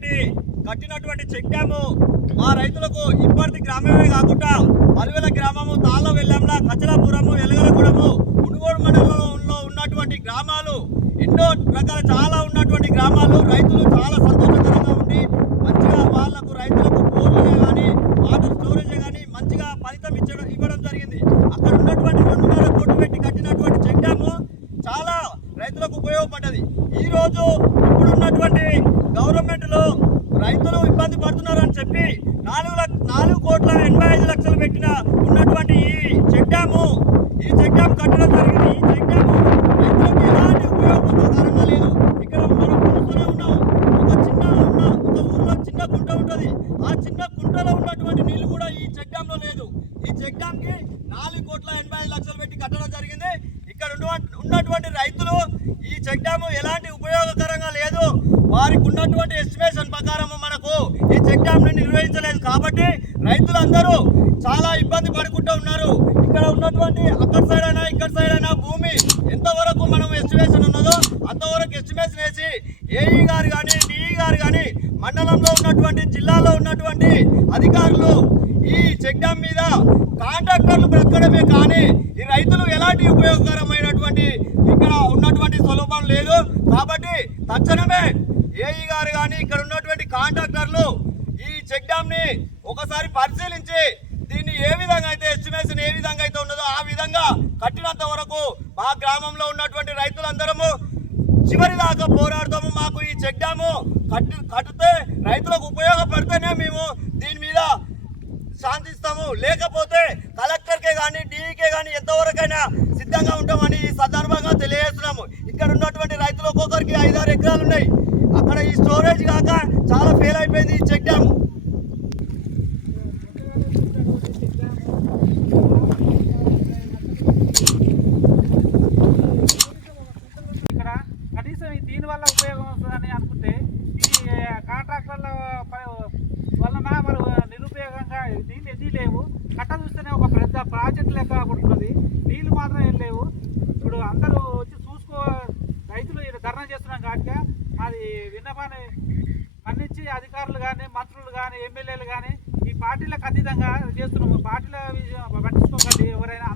పెట్టి కట్టినటువంటి check dam మా రైతులకు ఇప్పటి గ్రామమే కాకుండా అలివెల గ్రామము తాళ్ళ వెళ్ళంలా కచలాపురము ఎలగలగూడము మునుగోడు మండలంలో ఉన్నటువంటి గ్రామాలు ఎన్నో రకాల చాలా ఉన్నటువంటి గ్రామాలు. రైతులు చాలా సంతోషకరంగా ఉండి మంచిగా వాళ్ళకు రైతులకు బోర్లే కానీ వాటర్ స్టోరేజ్ కానీ మంచిగా ఫలితం ఇచ్చడం ఇవ్వడం జరిగింది. అక్కడ ఉన్నటువంటి రెండున్నర కోట్లు పెట్టి కట్టినటువంటి చెక్ డ్యాము చాలా రైతులకు ఉపయోగపడ్డది. ఈరోజు ఇప్పుడున్నటువంటి ఇబ్బంది పడుతున్నారు అని చెప్పి నాలుగు లక్ష నాలుగు కోట్ల ఎనభై ఐదు లక్షలు పెట్టిన ఉన్నటువంటి ఈ చెక్ డ్యాము ఈ చెక్ డ్యామ్ కట్టడం జరిగింది. ఈ చెక్ డ్యాము రైతులకు ఎలాంటి ఉపయోగకరంగా లేదు. ఇక్కడ మనం చూస్తూనే ఉన్నాం. ఒక చిన్న ఉన్న ఒక ఊర్లో చిన్న కుంట ఉంటది. ఆ చిన్న కుంటలో ఉన్నటువంటి నీళ్ళు కూడా ఈ చెక్ డ్యామ్ లేదు. ఈ చెక్ డ్యామ్ నాలుగు కోట్ల ఎనభై ఐదు లక్షలు పెట్టి కట్టడం జరిగింది. ఇక్కడ ఉన్నటువంటి- రైతులు ఈ చెక్ డ్యాము ఎలాంటి ఉపయోగకరంగా లేదు వారికి ఉన్నటువంటి ఎస్టిమేషన్ ప్రకారం మనకు ఈ నిర్వహించలేదు కాబట్టి రైతులందరూ చాలా ఇబ్బంది పడుకుంటూ ఉన్నారు. ఇక్కడ ఉన్నటువంటి అక్కడ సైడ్ అయినా ఇక్కడ సైడ్ అయినా భూమి ఎంతవరకు మనం ఎస్టిమేషన్ ఉన్నదో అంతవరకు ఎస్టిమేషన్ వేసి ఏఈ గారు కానీ డిఈ గారు కానీ మండలంలో ఉన్నటువంటి జిల్లాలో ఉన్నటువంటి అధికారులు ఈ చెక్ డ్యామ్ మీద కాంట్రాక్టర్లు బ్రతకడమే కానీ ఈ రైతులు ఎలాంటి ఉపయోగకరమైనటువంటి ఇక్కడ ఉన్నటువంటి సులభం లేదు. కాబట్టి తక్షణమే ఏఈ గారు కానీ ఇక్కడ ఉన్నటువంటి కాంట్రాక్టర్లు చెక్ డ్యామ్ని ఒకసారి పరిశీలించి దీన్ని ఏ విధంగా అయితే ఎస్టిమేషన్ ఏ విధంగా అయితే ఉన్నదో ఆ విధంగా కట్టినంత వరకు మా గ్రామంలో ఉన్నటువంటి రైతులందరము చివరి దాకా పోరాడతాము. మాకు ఈ చెక్ డ్యాము కట్టి కట్టితే రైతులకు ఉపయోగపడితేనే మేము దీని మీద శాంతిస్తాము. లేకపోతే కలెక్టర్కే కానీ డీఈకే కానీ ఎంతవరకైనా సిద్ధంగా ఉంటామని ఈ సందర్భంగా తెలియజేస్తున్నాము. ఇక్కడ ఉన్నటువంటి రైతులు ఒక్కొక్కరికి ఐదారు ఎకరాలు ఉన్నాయి అక్కడ ఈ స్టోరేజ్ కాక చాలా ఫెయిల్ అయిపోయింది ఈ చెక్ డ్యాము ఇక్కడ కనీసం ఈ దీని వల్ల ఉపయోగం వస్తుందని అనుకుంటే ఈ కాంట్రాక్టర్ల ప- వలన మరి నిరుపయోగంగా నీళ్ళు ఎన్ని లేవు కట్ట చూస్తేనే ఒక పెద్ద ప్రాజెక్ట్ లెక్క ఉంటుంది నీళ్ళు మాత్రం ఏం లేవు. ఇప్పుడు అందరూ వచ్చి చూసుకో రైతులు ఇక్కడ ధర్నా చేస్తున్నాం కాబట్టి అది విన్నపాన్ని మన్నించి అధికారులు కానీ మంత్రులు కానీ ఎమ్మెల్యేలు కానీ ఈ పార్టీలకు అతీతంగా చేస్తున్నాము. పార్టీల విషయం పట్టించుకోకండి ఎవరైనా.